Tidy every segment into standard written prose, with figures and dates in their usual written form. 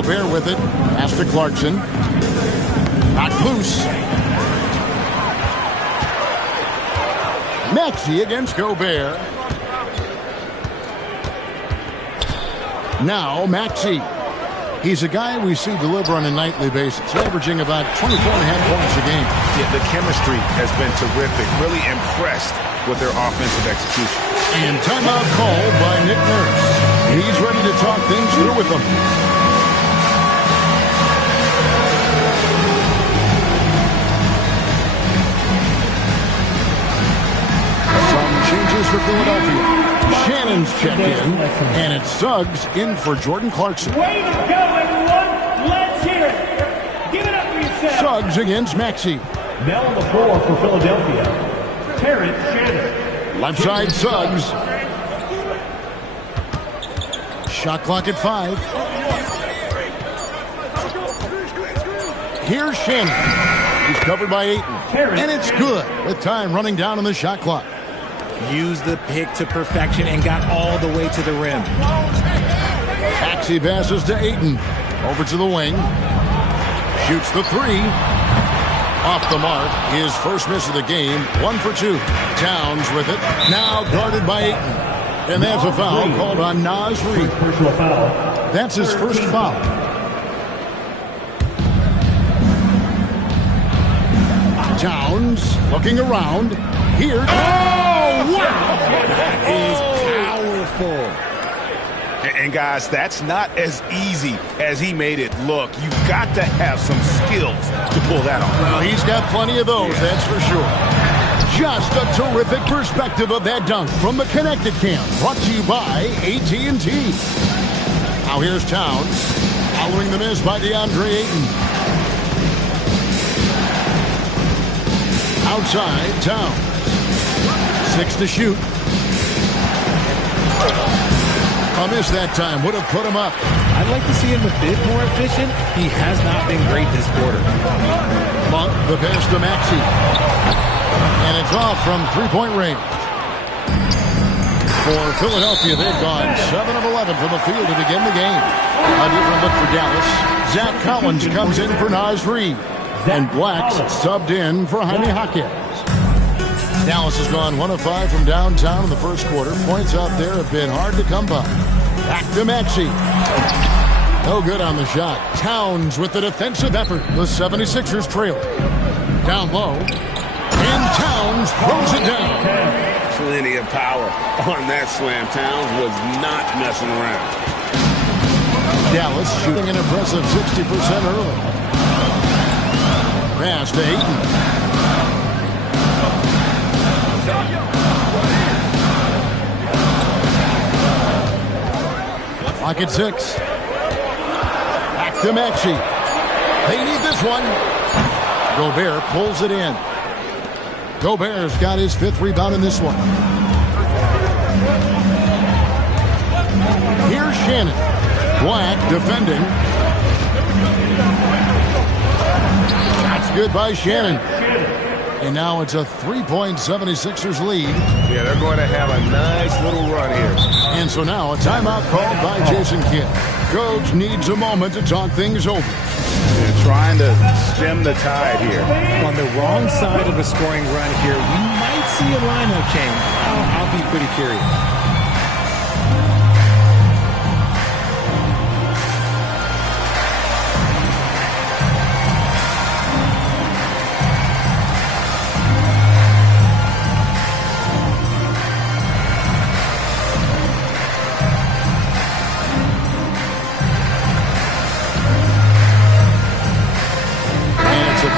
Gobert with it. Pass to Clarkson. Not loose. Maxey against Gobert. Now Maxey. He's a guy we see deliver on a nightly basis, averaging about 24.5 points a game. Yeah, the chemistry has been terrific. Really impressed with their offensive execution. And timeout called by Nick Nurse. He's ready to talk things through with them. Some changes for Philadelphia. Shannon's checked in, and it's Suggs in for Jordan Clarkson. Way to go, everyone! Let's hear it! Give it up for yourself! Suggs against Maxey. Now on the floor for Philadelphia, Terrence Shannon. Left side Suggs. Shot clock at 5. Here's Shannon. He's covered by Ayton. And it's good with time running down on the shot clock. Used the pick to perfection and got all the way to the rim. Maxey passes to Ayton. Over to the wing. Shoots the 3. Off the mark. His first miss of the game. 1 for 2. Towns with it. Now guarded by Ayton. And that's a foul called on Naz Reid. Personal foul. That's his first foul. Towns looking around. Here. Oh, wow! That is powerful. And guys, that's not as easy as he made it look. You've got to have some skills to pull that off. Well, he's got plenty of those, that's for sure. Just a terrific perspective of that dunk from the Connected Camp. Brought to you by AT&T. Now here's Towns. Following the miss by DeAndre Ayton. Outside, Towns. 6 to shoot. A miss that time would have put him up. I'd like to see him a bit more efficient. He has not been great this quarter. Monk, the pass to Maxey. And it's off from three-point range. For Philadelphia, they've gone 7 of 11 from the field to begin the game. A different look for Dallas. Zach Collins comes in for Naz Reid. And Black's subbed in for Jaime Jaquez. Dallas has gone 1 of 5 from downtown in the first quarter. Points out there have been hard to come by. Back to Maxey. No good on the shot. Towns with the defensive effort. The 76ers trail. Down low. And Towns throws it down. Plenty of power on that slam. Towns was not messing around. Dallas shooting an impressive 60% early. Pass to Ayton. Clock at 6. Back to Maxey. They need this one. Gobert pulls it in. Gobert's got his 5th rebound in this one. Here's Shannon. Black defending. That's good by Shannon. And now it's a 3-point 76ers lead. Yeah, they're going to have a nice little run here. And so now a timeout called by Jason Kidd. Coach needs a moment to talk things over. They're trying to stem the tide here. On the wrong side of a scoring run here, we might see a lineup change. I'll be pretty curious.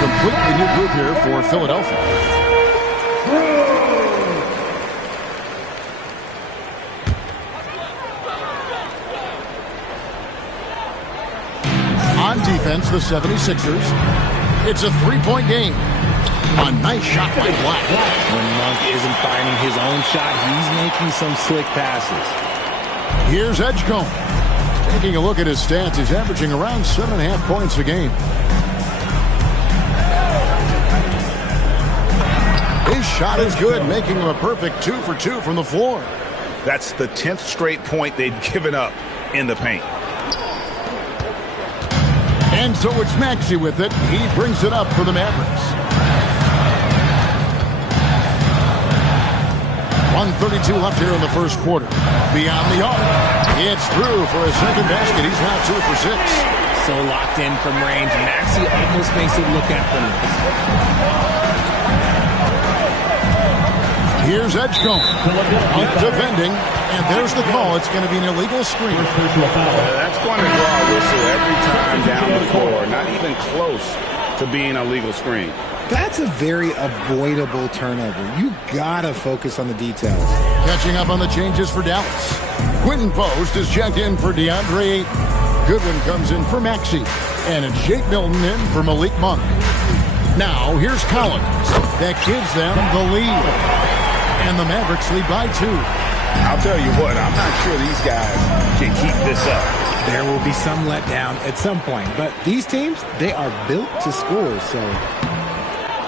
Completely new group here for Philadelphia. On defense, the 76ers. It's a 3-point game. A nice shot by Black. When Monk isn't finding his own shot, he's making some slick passes. Here's Edgecombe. Taking a look at his stats, he's averaging around 7.5 points a game. His shot is good, making him a perfect 2 for 2 from the floor. That's the 10th straight point they've given up in the paint. And so it's Maxey with it. He brings it up for the Mavericks. 1:32 left here in the first quarter. Beyond the arc. It's through for a second basket. He's now 2 for 6. So locked in from range. Maxey almost makes it look effortless. Here's Edgecombe. Defending. And there's the call. It's going to be an illegal screen. That's going to draw a whistle every time down the floor. Not even close to being a legal screen. That's a very avoidable turnover. You gotta focus on the details. Catching up on the changes for Dallas. Quinton Post is checked in for DeAndre Ayton. Goodwin comes in for Maxey. And it's Shake Milton in for Malik Monk. Now, here's Collins. That gives them the lead. And the Mavericks lead by 2. I'll tell you what, I'm not sure these guys can keep this up. There will be some letdown at some point. But these teams, they are built to score, so...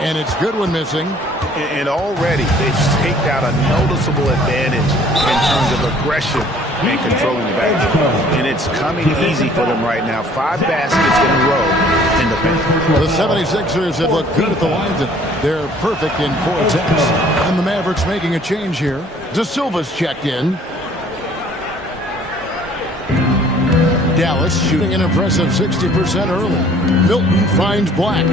And it's Goodwin missing. And already they've staked out a noticeable advantage in terms of aggression and controlling the basketball. And it's coming easy for them right now. 5 baskets in a row in the paint. The 76ers have looked good at the line tonight. They're perfect in 4 attempts. And the Mavericks making a change here. De Silva's checked in. Dallas shooting an impressive 60% early. Milton finds Black.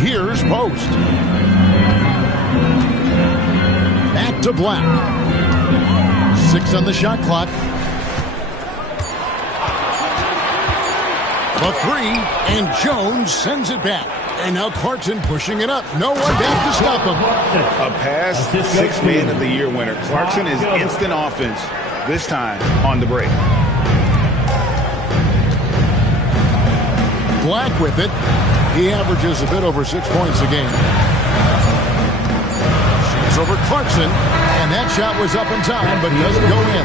Here's Post. Back to Black. 6 on the shot clock. The 3, and Jones sends it back. And now Clarkson pushing it up. No one back to stop him. A past 6th Man of the Year winner. Clarkson is instant offense, this time on the break. Black with it. He averages a bit over 6 points a game. Shoots over Clarkson, and that shot was up in time, but doesn't go in.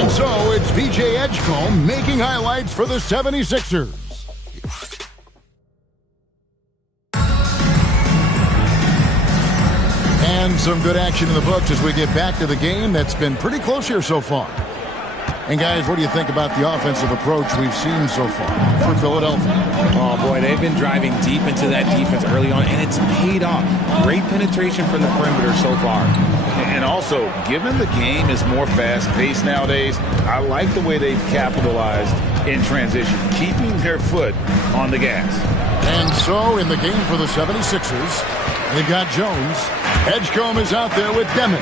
And so it's VJ Edgecombe making highlights for the 76ers. And some good action in the books as we get back to the game that's been pretty close here so far. And guys, what do you think about the offensive approach we've seen so far for Philadelphia? Oh boy, they've been driving deep into that defense early on, and it's paid off. Great penetration from the perimeter so far. And also, given the game is more fast-paced nowadays, I like the way they've capitalized in transition, keeping their foot on the gas. And so in the game for the 76ers, they've got Jones. Edgecombe is out there with Demon.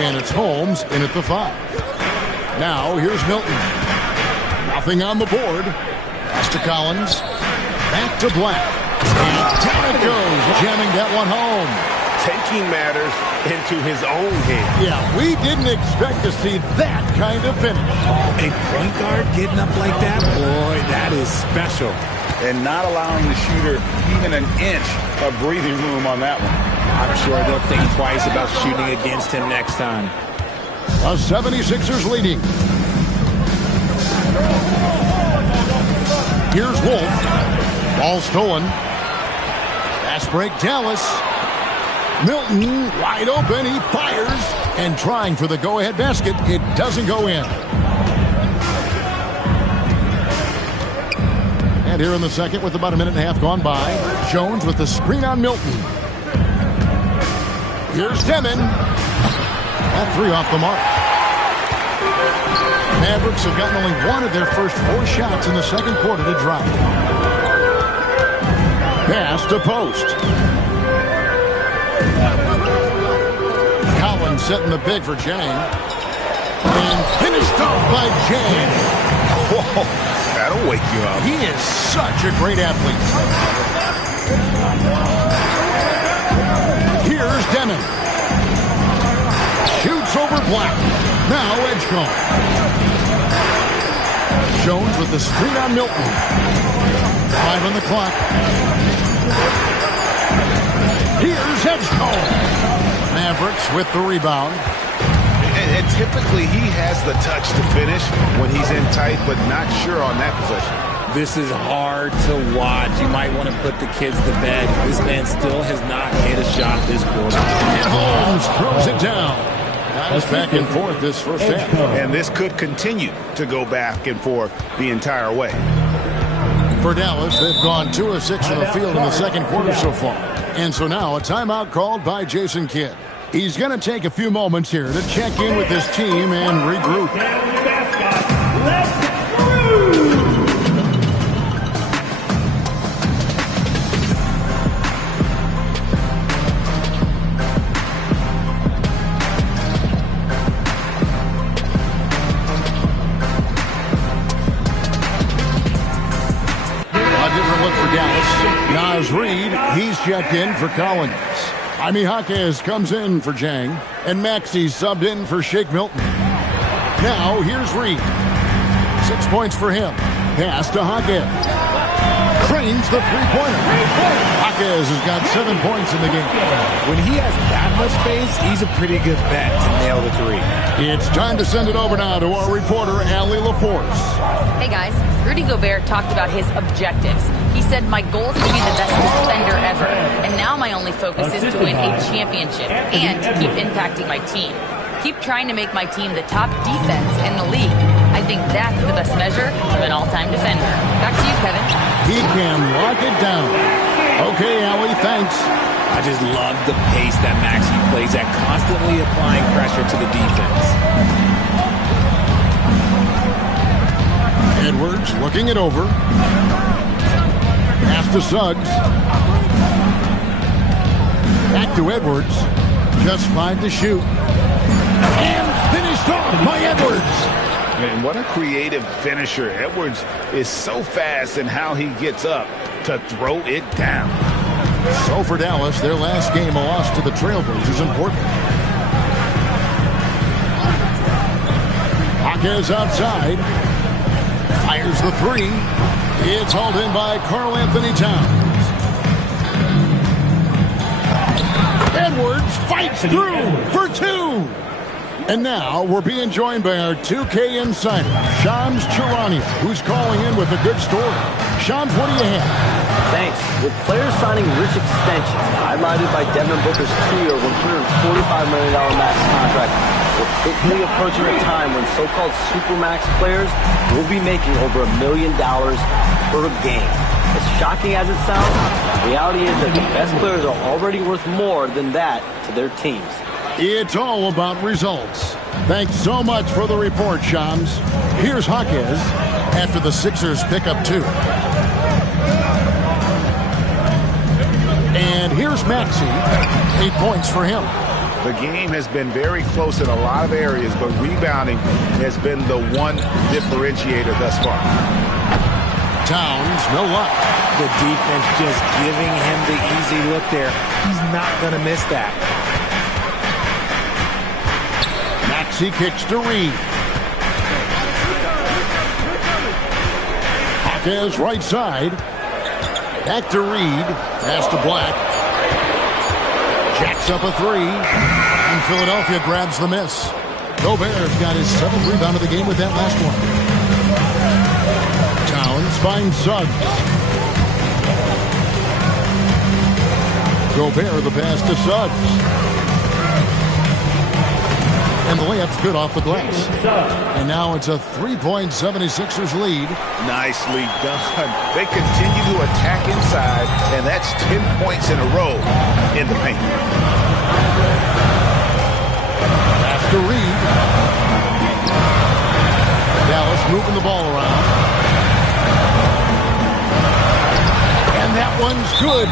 And it's Holmes in at the 5. Now, here's Milton. Nothing on the board. Pass to Collins. Back to Black. And down it goes, jamming that one home. Taking matters into his own hands. Yeah, we didn't expect to see that kind of finish. A point guard getting up like that? Boy, that is special. And not allowing the shooter even an inch of breathing room on that one. I'm sure they'll think twice about shooting against him next time. The 76ers leading. Here's Wolf. Ball stolen. Fast break, Dallas. Milton wide open. He fires. And trying for the go-ahead basket. It doesn't go in. And here in the second with about a minute and a half gone by. Jones with the screen on Milton. Here's Demon. That 3 off the mark. Mavericks have gotten only one of their first 4 shots in the second quarter to drop. Pass to Post. Collins setting the big for Jang. And finished off by Jang. Whoa, that'll wake you up. He is such a great athlete. Here's Demon. Shoots over Black. Now Edgecombe. Jones with the screen on Milton. 5 on the clock. Here's Edgecombe. Mavericks with the rebound. And typically he has the touch to finish when he's in tight, but not sure on that possession. This is hard to watch. You might want to put the kids to bed. This man still has not hit a shot this quarter. And Holmes throws it down. Nice back and forth this first half. And this could continue to go back and forth the entire way. For Dallas, they've gone 2 of 6 from the field in the second quarter so far. And so now a timeout called by Jason Kidd. He's going to take a few moments here to check in with his team and regroup. Naz Reid, he's checked in for Collins. Jaime Jaquez comes in for Jang, and Maxey subbed in for Shake Milton. Now, here's Reid. 6 points for him. Pass to Jaquez. Cranes the three-pointer. Jaquez has got 7 points in the game. When he has that much space, he's a pretty good bet to nail the three. It's time to send it over now to our reporter, Allie LaForce. Hey, guys. Rudy Gobert talked about his objectives. He said, my goal is to be the best defender ever, and now my only focus is to win a championship and to keep impacting my team. Keep trying to make my team the top defense in the league. I think that's the best measure of an all-time defender. Back to you, Kevin. He can lock it down. Okay, Allie, thanks. I just love the pace that Maxey plays at, constantly applying pressure to the defense. Edwards looking it over. Pass to Suggs. Back to Edwards. Just 5 to shoot. And finished off by Edwards. And what a creative finisher. Edwards is so fast in how he gets up to throw it down. So for Dallas, their last game, a loss to the Trailblazers, important. Jaquez outside. Fires the three. It's hauled in by Karl-Anthony Towns. Edwards fights through for 2. And now we're being joined by our 2K insider, Shams Charania, who's calling in with a good story. Shams, what do you have? Thanks. With players signing rich extensions, highlighted by Devin Booker's 2-year, $145 million max contract, we're quickly approaching a time when so-called supermax players will be making over $1 million per game. As shocking as it sounds, the reality is that the best players are already worth more than that to their teams. It's all about results. Thanks so much for the report, Shams. Here's Jaquez after the Sixers pick up 2. And here's Maxey. 8 points for him. The game has been very close in a lot of areas, but rebounding has been the one differentiator thus far. Towns, no luck. The defense just giving him the easy look there. He's not going to miss that. Maxey kicks to Reid. Jaquez right side. Back to Reid. Pass to Black. Jacks up a 3. And Philadelphia grabs the miss. Gobert's got his 7th rebound of the game with that last one. Towns finds Suggs. Gobert the pass to Suggs. And the layup's good off the glass. And now it's a 3-point 76ers lead. Nicely done. They continue to attack inside, and that's 10 points in a row in the paint. Pass to Reid. Dallas moving the ball around. And that one's good.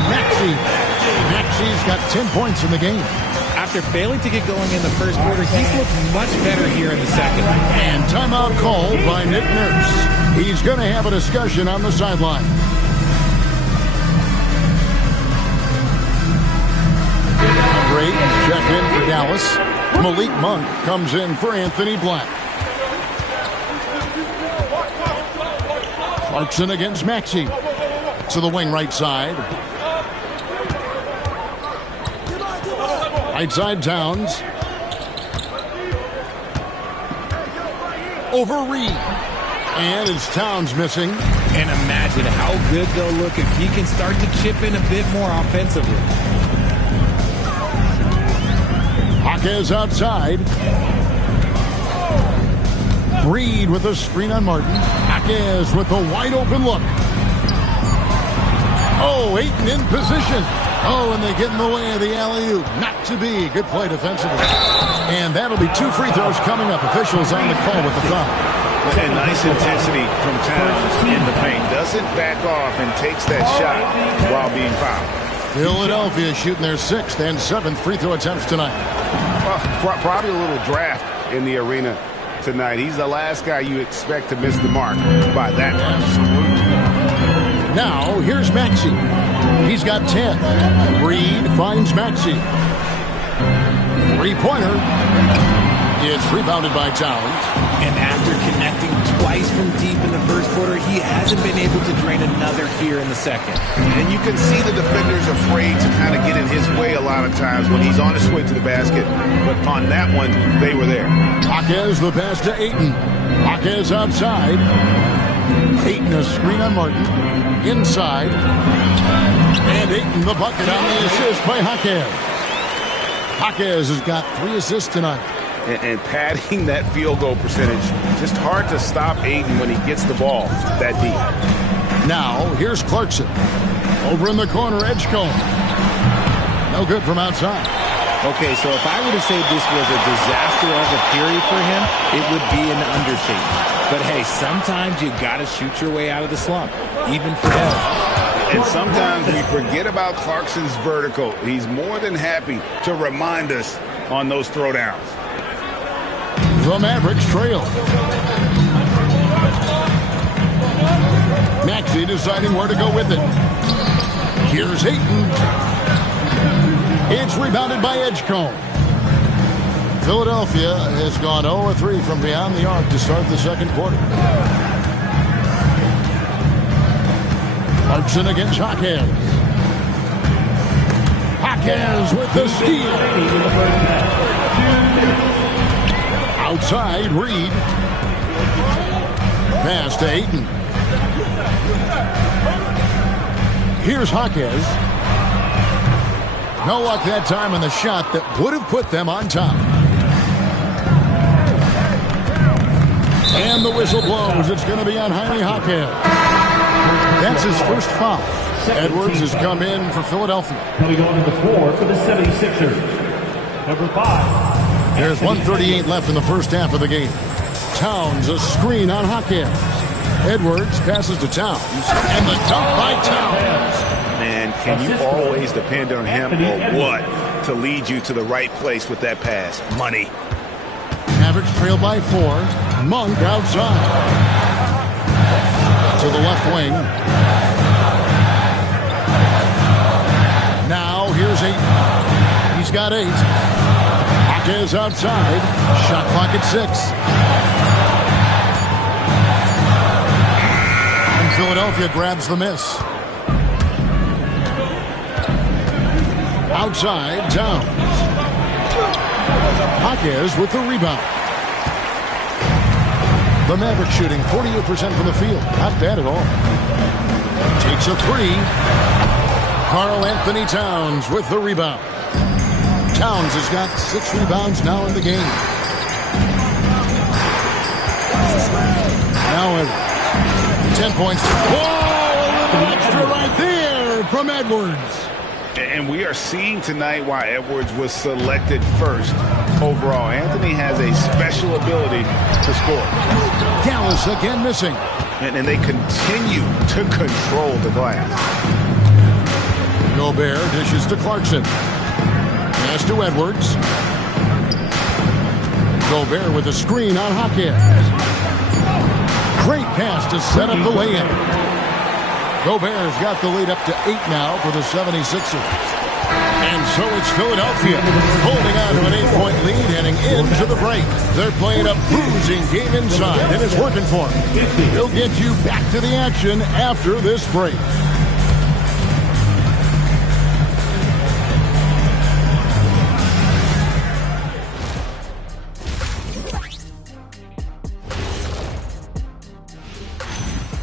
Maxey's got 10 points in the game. After failing to get going in the first quarter, he's looked much better here in the second. And timeout called by Nick Nurse. He's going to have a discussion on the sideline. Drayton's checked in for Dallas. Malik Monk comes in for Anthony Black. Clarkson against Maxey. To the wing right side. Right side Towns. Over Reid. And it's Towns missing. And imagine how good they'll look if he can start to chip in a bit more offensively. Jaquez outside. Reed with a screen on Martin. Jaquez with a wide open look. Oh, Ayton in position. Oh, and they get in the way of the alley-oop. Not to be. Good play defensively. And that'll be 2 free throws coming up. Officials on the call with the foul. And nice intensity from Towns in the paint. Doesn't back off and takes that shot while being fouled. Philadelphia shooting their 6th and 7th free throw attempts tonight. Well, probably a little draft in the arena tonight. He's the last guy you expect to miss the mark by that much. Now, here's Maxey. He's got 10. Reed finds Maxey. Three-pointer. It's rebounded by Towns. And after connecting twice from deep in the first quarter, he hasn't been able to drain another here in the second. And you can see the defenders afraid to kind of get in his way a lot of times when he's on his way to the basket. But on that one, they were there. Jaquez the pass to Ayton. Jaquez outside. Ayton a screen on Martin. Inside. And Ayton the bucket on the assist by Jaquez. Jaquez has got 3 assists tonight. And padding that field goal percentage. Just hard to stop Ayton when he gets the ball that deep. Now, here's Clarkson. Over in the corner, Edgecombe. No good from outside. Okay, so if I were to say this was a disaster of a period for him, it would be an understatement. But hey, sometimes you got to shoot your way out of the slump, even for him. And sometimes we forget about Clarkson's vertical. He's more than happy to remind us on those throwdowns. The Mavericks trail. Maxey deciding where to go with it. Here's Ayton. It's rebounded by Edgecombe. Philadelphia has gone 0-3 from beyond the arc to start the second quarter. Clarkson against Jaquez. Jaquez with the steal. Outside, Reed. Pass to Ayton. Here's Jaquez. No luck that time on the shot that would have put them on top. And the whistle blows. It's going to be on Jaime Jaquez. That's his first foul. Edwards has come in for Philadelphia. Coming on to the floor for the 76ers. Number 5. There's 1:38 left in the first half of the game. Towns, a screen on Jaquez. Edwards passes to Towns. And the dunk by Towns. Man, can you always depend on him or what to lead you to the right place with that pass? Money. Mavericks trail by 4. Monk outside. To the left wing. Now here's 8. He's got 8. Jaquez outside. Shot clock at 6. And Philadelphia grabs the miss. Outside, Towns. Jaquez with the rebound. The Mavericks shooting 48% from the field. Not bad at all. Takes a 3. Karl Anthony Towns with the rebound. Towns has got 6 rebounds now in the game. Now 10 points. Whoa! Extra right there from Edwards. And we are seeing tonight why Edwards was selected first overall. Anthony has a special ability to score. Gallus again missing. And they continue to control the glass. Gobert dishes to Clarkson. Pass to Edwards. Gobert with a screen on Jaquez. Great pass to set up the lay-in. Gobert's got the lead up to 8 now for the 76ers. And so it's Philadelphia holding on to an 8-point lead heading into the break. They're playing a bruising game inside, and it's working for them. They'll get you back to the action after this break.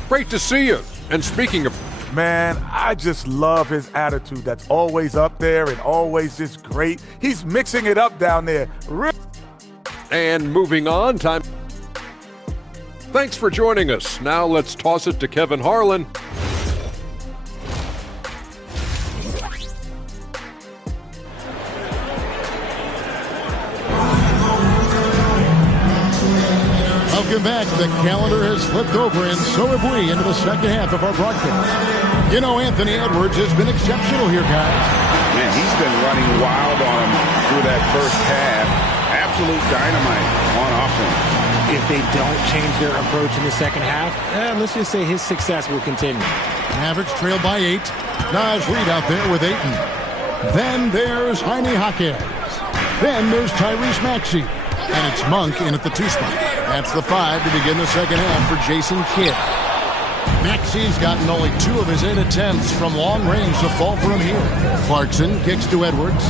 Great to see you. And speaking of Man, I just love his attitude. That's always up there and always just great. He's mixing it up down there. And moving on, time. Thanks for joining us. Now let's toss it to Kevin Harlan. Welcome back. The calendar has flipped over, and so have we, into the second half of our broadcast. You know, Anthony Edwards has been exceptional here, guys. Man, he's been running wild on him through that first half. Absolute dynamite on offense. If they don't change their approach in the second half, let's just say his success will continue. Mavericks trail by 8. Naz Reid out there with Ayton. Then there's Jaime Jaquez. Then there's Tyrese Maxey. And it's Monk in at the 2 spot. That's the 5 to begin the second half for Jason Kidd. Maxey's gotten only 2 of his 8 attempts from long range to fall for him here. Clarkson kicks to Edwards.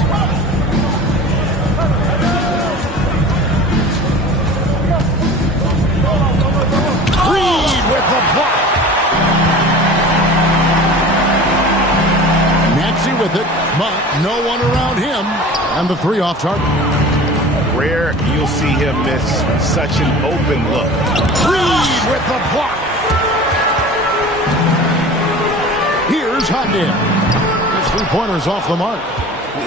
Reid with the block. Maxey with it. Monk, no one around him. And the 3 off target. Rare you'll see him miss such an open look. Reid with the block. Here's Jaquez. His 3-pointer's off the mark.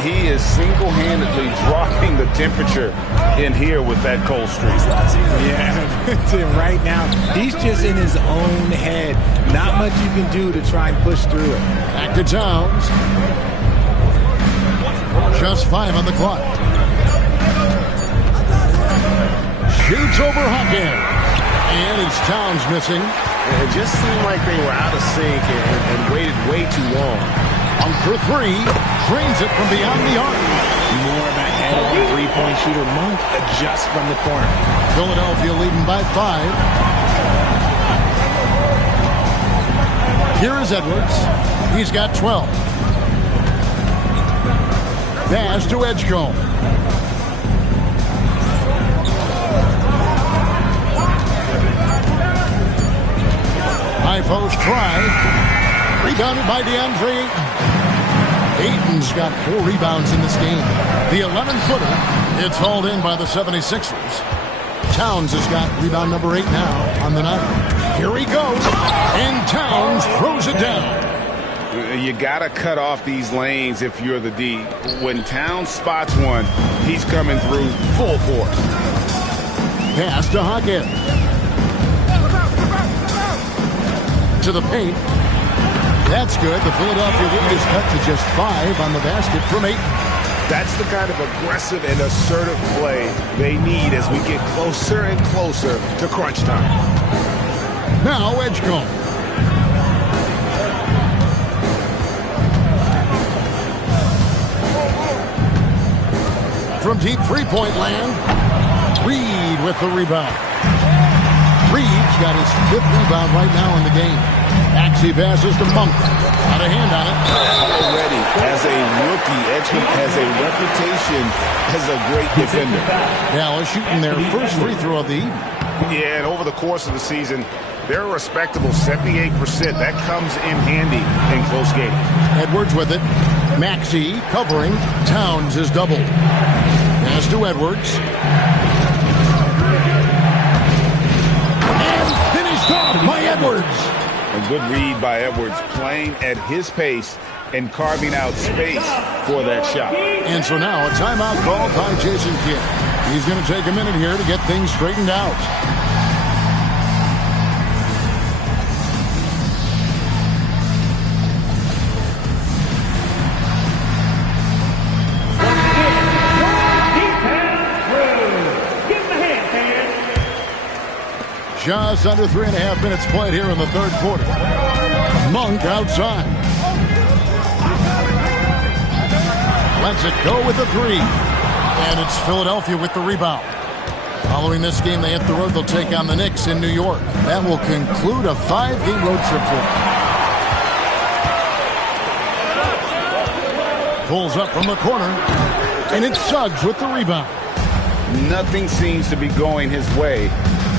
He is single-handedly dropping the temperature in here with that cold streak. Yeah, right now, he's just in his own head. Not much you can do to try and push through it. Back to Towns. Just 5 on the clock. Shoots over Jaquez. And it's Towns missing. It just seemed like they were out of sync and waited way too long. On for 3. Drains it from beyond the arc. More of a head-on three-point shooter. Monk adjusts from the corner. Philadelphia leading by 5. Here is Edwards. He's got 12. Pass to Edgecombe. High post try. Rebounded by DeAndre Ayton. Ayton's got 4 rebounds in this game. The 11-footer, it's hauled in by the 76ers. Towns has got rebound number 8 now on the night. Here he goes. And Towns throws it down. You got to cut off these lanes if you're the D. When Towns spots one, he's coming through full force. Pass to Jaquez. To the paint. That's good. The Philadelphia lead is cut to just 5 on the basket from 8. That's the kind of aggressive and assertive play they need as we get closer and closer to crunch time. Now Edgecombe. From deep 3-point land, Reid with the rebound. Reid's got his 5th rebound right now in the game. Maxey passes to Monk. Got a hand on it. Already, as a rookie, Edgecombe has a reputation as a great defender. Dallas shooting their first free throw of the evening. Yeah, and over the course of the season, they're a respectable 78%. That comes in handy in close games. Edwards with it. Maxey covering. Towns is doubled. Pass to Edwards. And finished off by Edwards. A good read by Edwards, playing at his pace and carving out space for that shot. And so now a timeout called by Jason Kidd. He's going to take a minute here to get things straightened out. Just under 3.5 minutes played here in the third quarter. Monk outside. Lets it go with the 3. And it's Philadelphia with the rebound. Following this game, they hit the road. They'll take on the Knicks in New York. That will conclude a 5-game road trip for them. Pulls up from the corner. And it's Suggs with the rebound. Nothing seems to be going his way.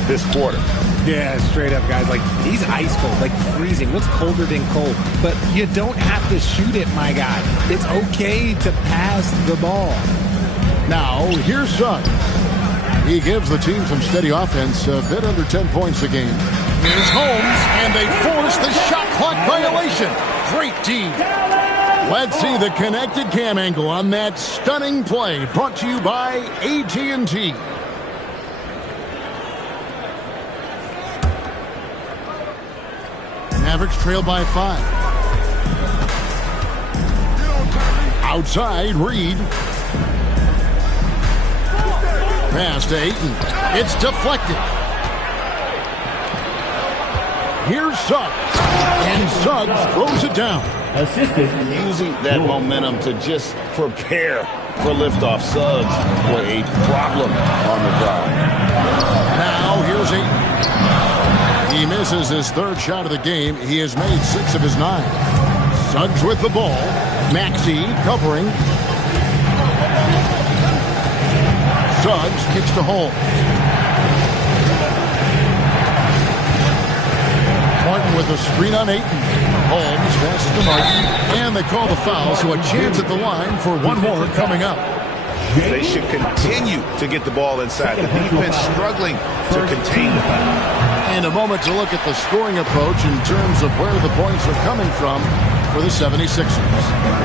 this quarter. Yeah, straight up, guys. Like, he's ice cold, like freezing. What's colder than cold? But you don't have to shoot it, my guy. It's okay to pass the ball. Now, here's Suggs. He gives the team some steady offense, a bit under 10 points a game. Here's Holmes, and they force the shot clock violation. Great team. Let's see the connected cam angle on that stunning play, brought to you by AT&T. Mavericks trail by 5. Outside, Reed. Pass to Ayton. It's deflected. Here's Suggs. And Suggs throws it down. Using that momentum to just prepare for liftoff. Suggs were a problem on the drive. Now here's Ayton. He misses his third shot of the game. He has made 6 of his 9. Suggs with the ball. Maxey covering. Suggs kicks to Holmes. Martin with a screen on Ayton. Holmes passes to Martin. And they call the foul, so a chance at the line for one more coming up. They should continue to get the ball inside. The defense struggling to contain the foul. And a moment to look at the scoring approach in terms of where the points are coming from for the 76ers.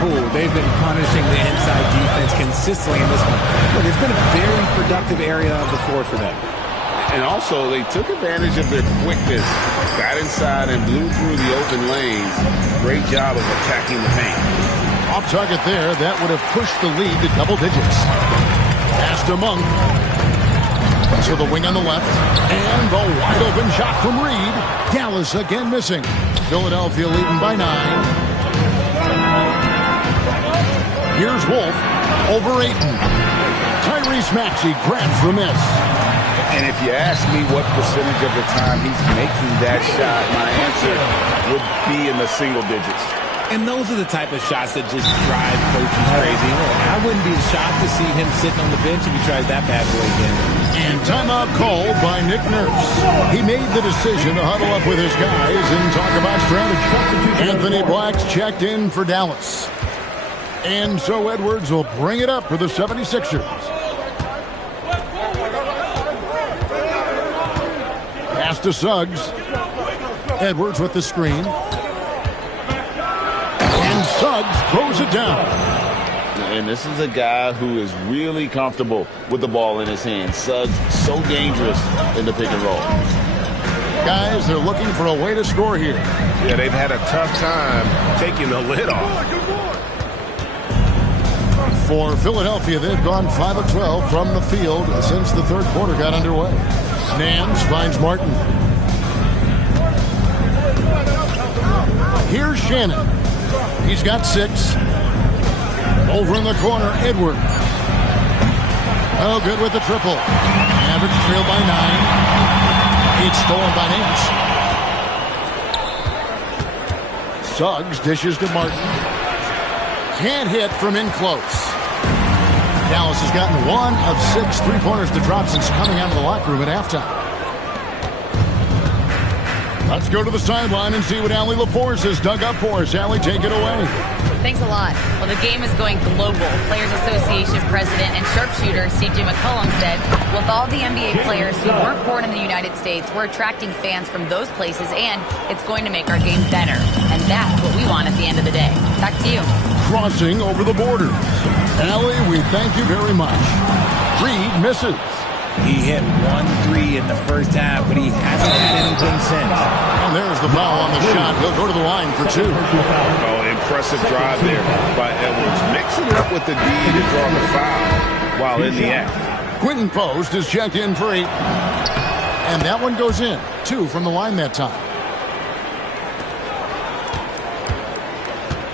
Oh, they've been punishing the inside defense consistently in this one. Look, it's been a very productive area of the floor for them. And also, they took advantage of their quickness, got inside and blew through the open lanes. Great job of attacking the paint. Off target there, that would have pushed the lead to double digits. Pass to Monk. To the wing on the left. And the wide open shot from Reed. Dallas again missing. Philadelphia leading by 9. Here's Wolf over Ayton. Tyrese Maxey grabs the miss. And if you ask me what percentage of the time he's making that shot, my answer would be in the single digits. And those are the type of shots that just drive coaches crazy. I wouldn't be shocked to see him sitting on the bench if he tries that bad boy again. And timeout called by Nick Nurse. He made the decision to huddle up with his guys and talk about strategy. Anthony Black's checked in for Dallas. And so Edwards will bring it up for the 76ers. Pass to Suggs. Edwards with the screen. And Suggs throws it down. And this is a guy who is really comfortable with the ball in his hands. Suggs so dangerous in the pick and roll. Guys, they're looking for a way to score here. Yeah, they've had a tough time taking the lid off. For Philadelphia, they've gone 5 of 12 from the field since the third quarter got underway. Nance finds Martin. Here's Shannon. He's got 6. Over in the corner, Edwards. Oh, good with the triple. Average trail by 9. It's stolen by Nance. Suggs dishes to Martin. Can't hit from in close. Dallas has gotten 1 of 6 three-pointers to drop since coming out of the locker room at halftime. Let's go to the sideline and see what Allie LaForce has dug up for us. Allie, take it away. Thanks a lot. Well, the game is going global. Players Association President and sharpshooter C.J. McCollum said, with all the NBA players who weren't born in the United States, we're attracting fans from those places, and it's going to make our game better. And that's what we want at the end of the day. Back to you. Crossing over the border. Allie, we thank you very much. Reed misses. He hit 1-3 in the first half, but he hasn't had anything since. And there's the foul on the shot. He'll go to the line for 2. Oh, impressive drive there by Edwards. Mixing it up with the D to draw the foul while in the act. Quinton Post is checked in for 8. And that one goes in. 2 from the line that time.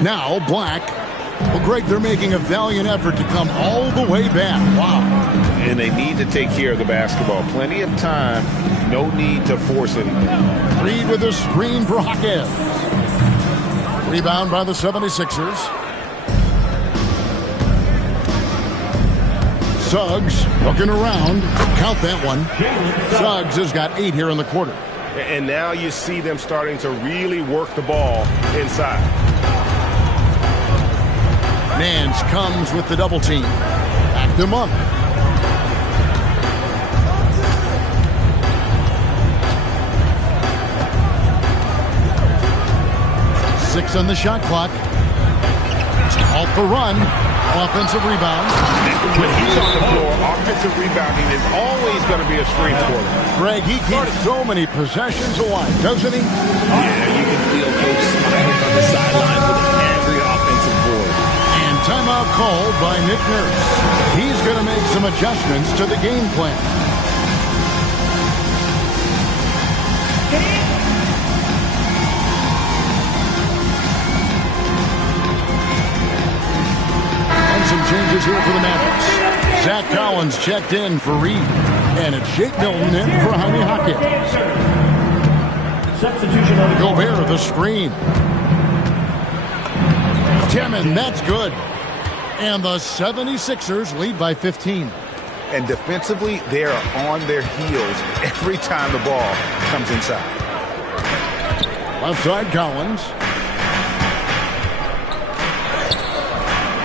Now Black. Well, Greg, they're making a valiant effort to come all the way back. Wow. And they need to take care of the basketball. Plenty of time. No need to force anything. Reed with a screen for Hawkins. Rebound by the 76ers. Suggs looking around. Count that one. Suggs has got 8 here in the quarter. And now you see them starting to really work the ball inside. Nance comes with the double team. Back to Monk. Six on the shot clock. Halt the run. Offensive rebound. When he's on the floor, offensive rebounding is always going to be a strength for him. Greg, he keeps so many possessions alive, doesn't he? Yeah, you can feel Coach smiling on the sideline with every offensive board. And timeout called by Nick Nurse. He's going to make some adjustments to the game plan. Some changes here for the Mavericks. Zach Collins checked in for Reed. And it's Jake Milton in for Jaime Hawkins. Substitution on the Gobert, the screen. Timmon, that's good. And the 76ers lead by 15. And defensively, they are on their heels every time the ball comes inside. Left side, Collins.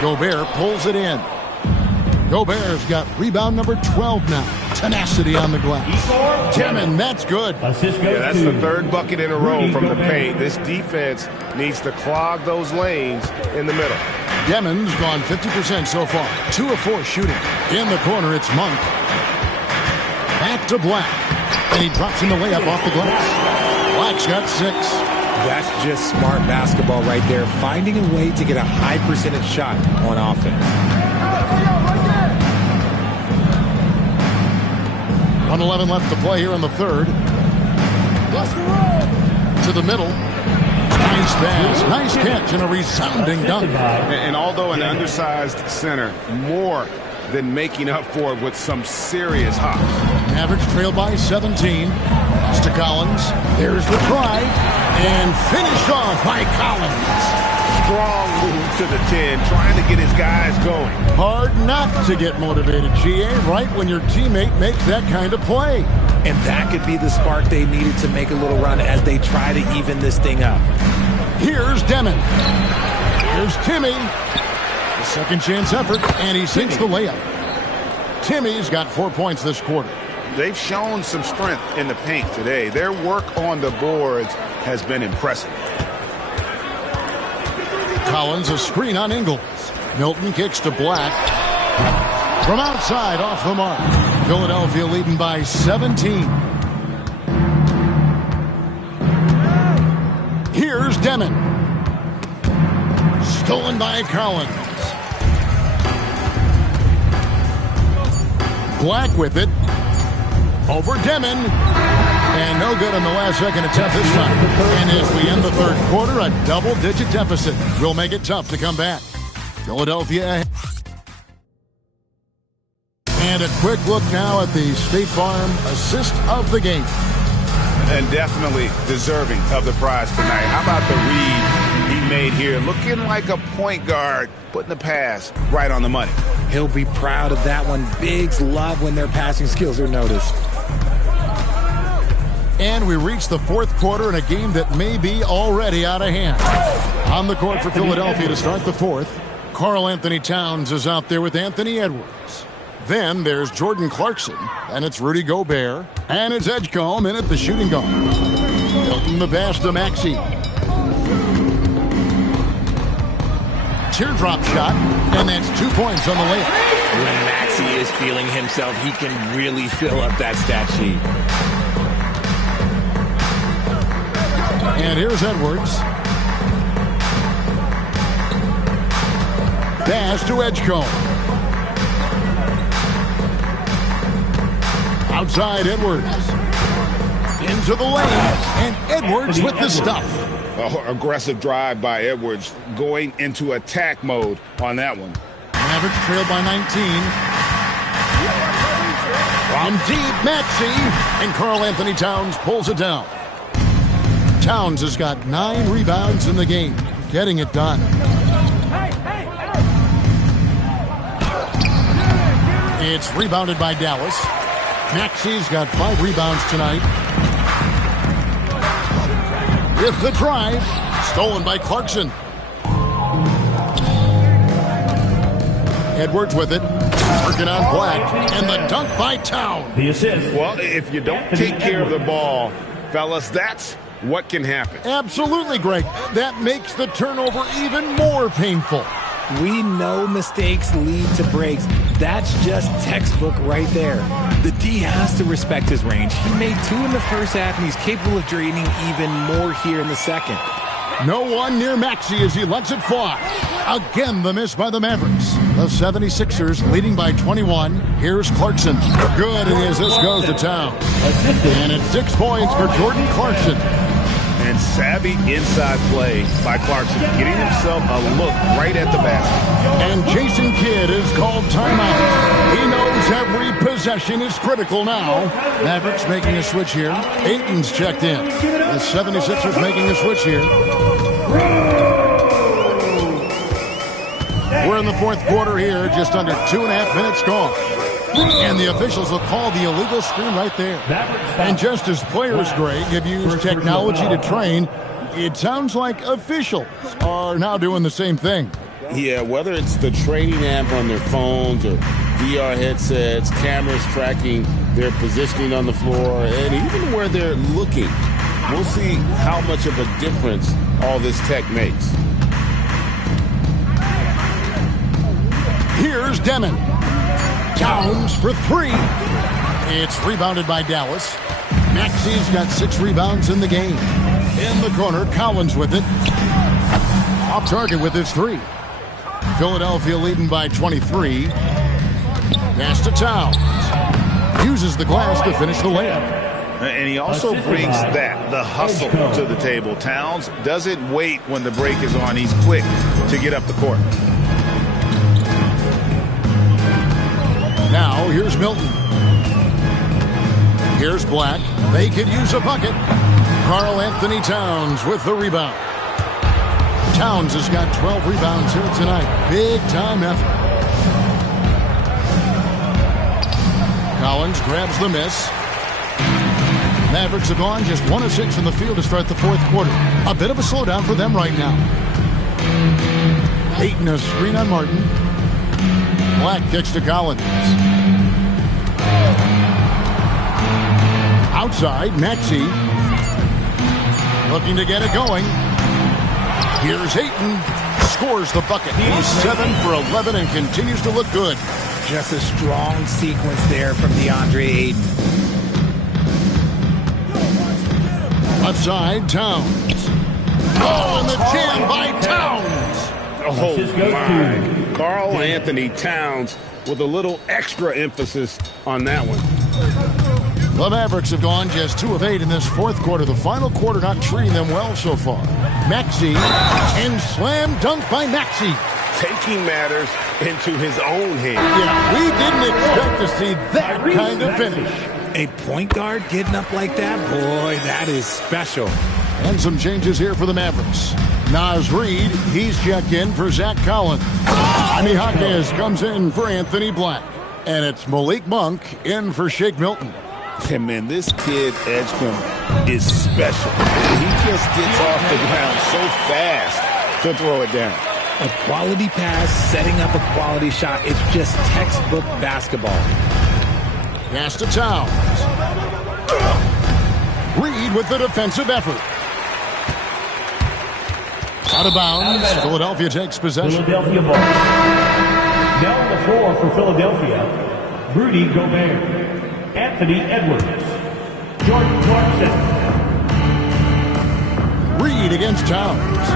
Gobert pulls it in. Gobert's got rebound number 12 now. Tenacity on the glass. Timmon, that's good. Yeah, that's the third bucket in a row from the paint. This defense needs to clog those lanes in the middle. Demon's gone 50% so far. 2 of 4 shooting. In the corner, it's Monk. Back to Black. And he drops in the layup off the glass. Black's got 6. That's just smart basketball right there, finding a way to get a high percentage shot on offense. 1:11 left to play here in the third. To the middle. Nice pass, nice catch, and a resounding dunk. And although an undersized center, more than making up for it with some serious hops. Mavericks trail by 17. Pass to Collins. There's the drive. And finished off by Collins. Strong move to the 10, trying to get his guys going. Hard not to get motivated, GA, right when your teammate makes that kind of play. And that could be the spark they needed to make a little run as they try to even this thing up. Here's Demon. Here's Timmy. The second chance effort, and he sinks the layup. Timmy's got 4 points this quarter. They've shown some strength in the paint today. Their work on the boards has been impressive. Collins, a screen on Ingles. Milton kicks to Black. From outside, off the mark. Philadelphia leading by 17. Here's Demon. Stolen by Collins. Black with it. Over Demon. And no good on the last second attempt this time. And as we end the third quarter, a double-digit deficit will make it tough to come back. Philadelphia ahead. And a quick look now at the State Farm assist of the game. And definitely deserving of the prize tonight. How about the read he made here? Looking like a point guard, putting the pass right on the money. He'll be proud of that one. Bigs love when their passing skills are noticed. And we reach the fourth quarter in a game that may be already out of hand. On the court for Philadelphia to start the fourth, Karl Anthony Towns is out there with Anthony Edwards. Then there's Jordan Clarkson, and it's Rudy Gobert, and it's Edgecombe in at the shooting guard. Milton the pass to Maxey. Teardrop shot, and that's 2 points on the layup. When Maxey is feeling himself, he can really fill up that stat sheet. And here's Edwards. Pass to Edgecombe. Outside Edwards. Into the lane. And Edwards with the stuff. Aggressive drive by Edwards, going into attack mode on that one. Mavericks trailed by 19. From deep, Maxey. And Karl Anthony Towns pulls it down. Towns has got 9 rebounds in the game, getting it done. It's rebounded by Dallas. Maxey's got 5 rebounds tonight. With the drive, stolen by Clarkson. Edwards with it, working on Black, and the dunk by Town. The assist. Well, if you don't take care of the ball, fellas, that's what can happen. Absolutely, Greg. That makes the turnover even more painful. We know mistakes lead to breaks. That's just textbook right there. The D has to respect his range. He made 2 in the first half, and he's capable of draining even more here in the second. No one near Maxey as he lets it fly. Again, the miss by the Mavericks. The 76ers leading by 21. Here's Clarkson. Good, and the assist goes to Town. And it's 6 points for Jordan Clarkson. And savvy inside play by Clarkson, getting himself a look right at the basket. And Jason Kidd is called timeout. He knows every possession is critical now. Mavericks making a switch here. Ayton's checked in. The 76ers making a switch here. We're in the fourth quarter here, just under 2.5 minutes gone. And the officials will call the illegal screen right there. And just as players, Greg, have used technology to train, it sounds like officials are now doing the same thing. Yeah, whether it's the training app on their phones or VR headsets, cameras tracking their positioning on the floor, and even where they're looking, we'll see how much of a difference all this tech makes. Here's Demon. Towns for 3. It's rebounded by Dallas. Maxey's got 6 rebounds in the game. In the corner, Collins with it. Off target with his 3. Philadelphia leading by 23. Pass to Towns. Uses the glass to finish the layup. And he also brings the hustle to the table. Towns doesn't wait when the break is on. He's quick to get up the court. Now, here's Milton. Here's Black. They could use a bucket. Karl Anthony Towns with the rebound. Towns has got 12 rebounds here tonight. Big-time effort. Collins grabs the miss. Mavericks have gone just 1 of 6 in the field to start the fourth quarter. A bit of a slowdown for them right now. Ayton a screen on Martin. Black kicks to Collins. Outside, Maxey. Looking to get it going. Here's Ayton. Scores the bucket. He's 7 for 11 and continues to look good. Just a strong sequence there from DeAndre Ayton. Left side, Towns. Oh, and the jam by Towns. Oh, my. Karl Anthony Towns with a little extra emphasis on that one. The Mavericks have gone just 2 of 8 in this fourth quarter. The final quarter not treating them well so far. Maxey, and slam dunk by Maxey. Taking matters into his own hands. Yeah, we didn't expect to see that kind of finish. A point guard getting up like that? Boy, that is special. And some changes here for the Mavericks. Naz Reid, he's checked in for Zach Collins. Jaime Jaquez comes in for Anthony Black. And it's Malik Monk in for Shake Milton. And man, this kid, Edgecombe, is special. He just gets off the ground so fast to throw it down. A quality pass, setting up a quality shot. It's just textbook basketball. Pass to Towns. Reid with the defensive effort. Out of bounds. Philadelphia takes possession. Philadelphia ball. Now on the floor for Philadelphia, Rudy Gobert, Anthony Edwards, Jordan Clarkson. Reid against Towns.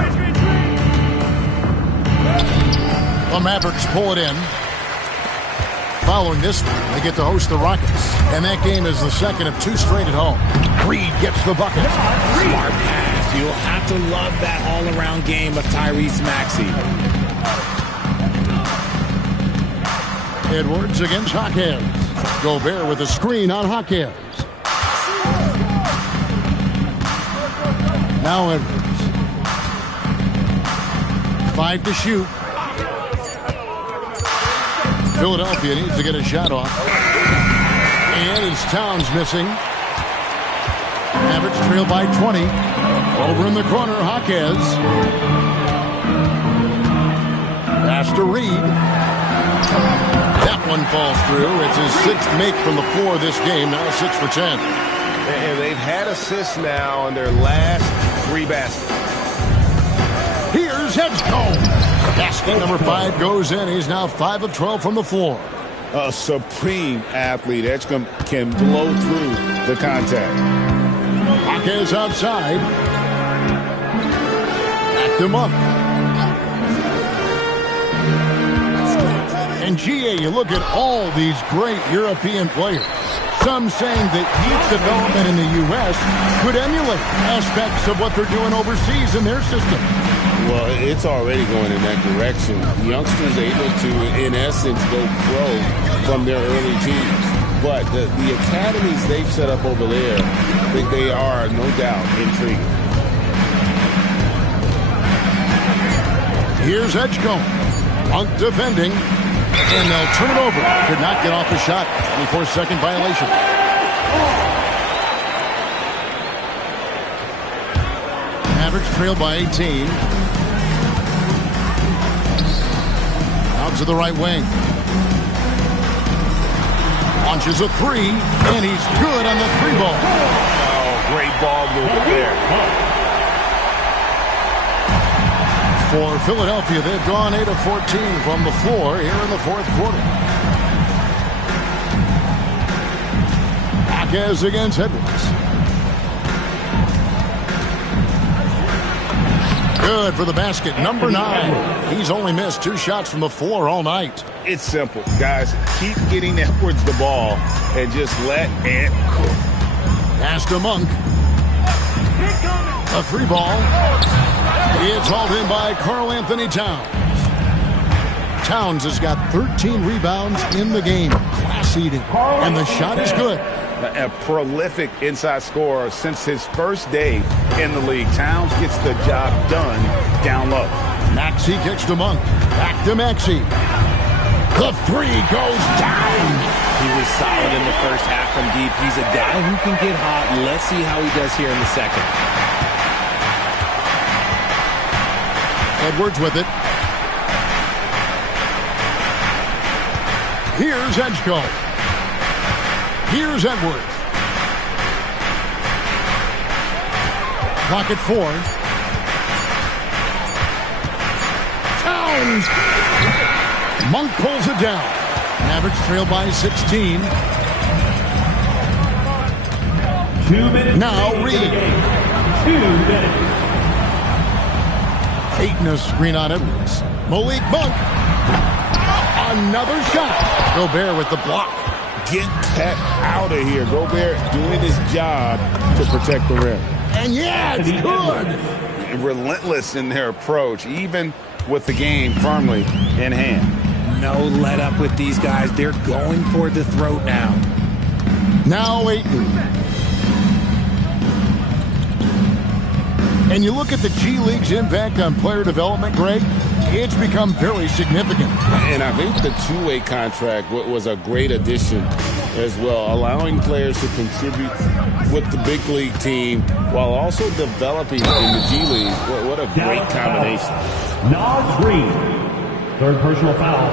The Mavericks pull it in. Following this one, they get to host the Rockets. And that game is the second of 2 straight at home. Reid gets the bucket. Smart pass. You'll have to love that all-around game of Tyrese Maxey. Edwards against Jaquez. Gobert with a screen on Jaquez. Now Edwards. 5 to shoot. Philadelphia needs to get a shot off. And it's Towns missing. Mavericks trail by 20. Over in the corner, Jaquez. Pass to Reed. That one falls through. It's his 6th make from the floor this game. Now 6 for 10. And they've had assists now on their last 3 baskets. Here's Edgecombe. Basket number 5 goes in. He's now 5 of 12 from the floor. A supreme athlete. Edgecombe can blow through the contact. Jaquez outside. Back to Monk. And GA, you look at all these great European players. Some saying that youth development in the U.S. could emulate aspects of what they're doing overseas in their system. Well, it's already going in that direction. Youngsters able to, in essence, go pro from their early teens. But the academies they've set up over there, they are, no doubt, intriguing. Here's Edgecombe. Monk defending. And they'll turn it over. Could not get off the shot. 24-second violation. Mavericks trail by 18. Out to the right wing. Launches a 3, and he's good on the 3 ball. Oh, great ball movement there. For Philadelphia, they've gone 8 of 14 from the floor here in the 4th quarter. Jaquez against Edwards. Good for the basket. Number 9. He's only missed 2 shots from the floor all night. It's simple, guys. Keep getting Edwards the ball and just let Ant cook. Pass to Monk. A 3 ball. It's hauled in by Karl Anthony Towns. Towns has got 13 rebounds in the game. Class eating. And the shot is good. A prolific inside scorer since his first day in the league. Towns gets the job done down low. Maxey kicks to Monk. Back to Maxey. The 3 goes down. He was solid in the first half from deep. He's a guy who can get hot. Let's see how he does here in the second. Edwards with it. Here's Edgecombe. Here's Edwards. Clock at 4. Towns. Monk pulls it down. Mavericks trail by 16. 2 minutes. Now Reed. 2 minutes. Aiton a screen on Edwards. Malik Monk. Another shot. Gobert with the block. Get that out of here. Gobert doing his job to protect the rim. And yeah, it's good. Relentless in their approach, even with the game firmly in hand. No let up with these guys. They're going for the throat now. Now Aiton. And you look at the G League's impact on player development, Greg, it's become very significant. And I think the two-way contract was a great addition as well, allowing players to contribute with the big league team while also developing in the G League. What a great combination. Naz Reid. 3rd personal foul.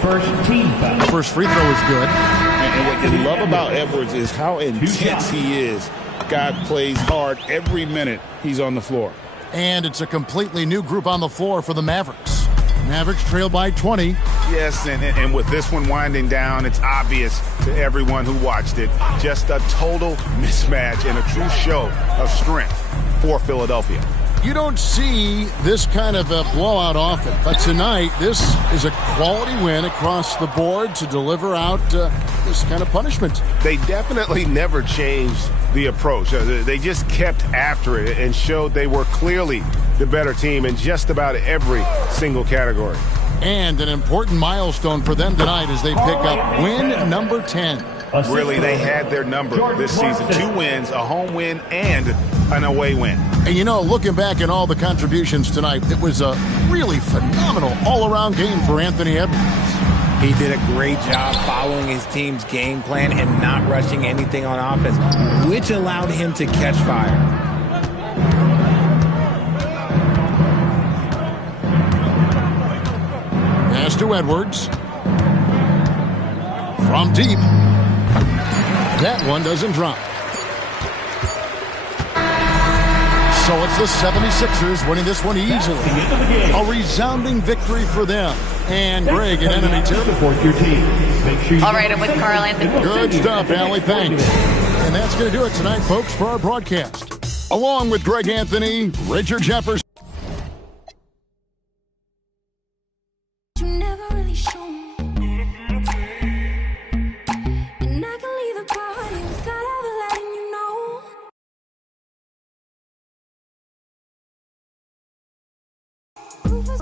1st team foul. First free throw is good. And what you love about Edwards is how intense he is. God plays hard every minute he's on the floor. And it's a completely new group on the floor for the Mavericks. Mavericks trail by 20. Yes, and with this one winding down, it's obvious to everyone who watched it. Just a total mismatch and a true show of strength for Philadelphia. You don't see this kind of a blowout often, but tonight this is a quality win across the board to deliver out this kind of punishment. They definitely never changed the approach. They just kept after it and showed they were clearly the better team in just about every single category. And an important milestone for them tonight as they pick up win number 10. Really, they had their number this season. 2 wins, a home win, and an away win. And you know, looking back at all the contributions tonight, it was a really phenomenal all-around game for Anthony Edwards. He did a great job following his team's game plan and not rushing anything on offense, which allowed him to catch fire. Pass to Edwards. From deep. That one doesn't drop. So it's the 76ers winning this one easily. A resounding victory for them. And Greg, an enemy too. All right, I'm with Carl Anthony. Good stuff, Allie. Thanks. And that's going to do it tonight, folks, for our broadcast. Along with Greg Anthony, Richard Jefferson. You never really show me. And I can leave the party without ever letting you know. Proof is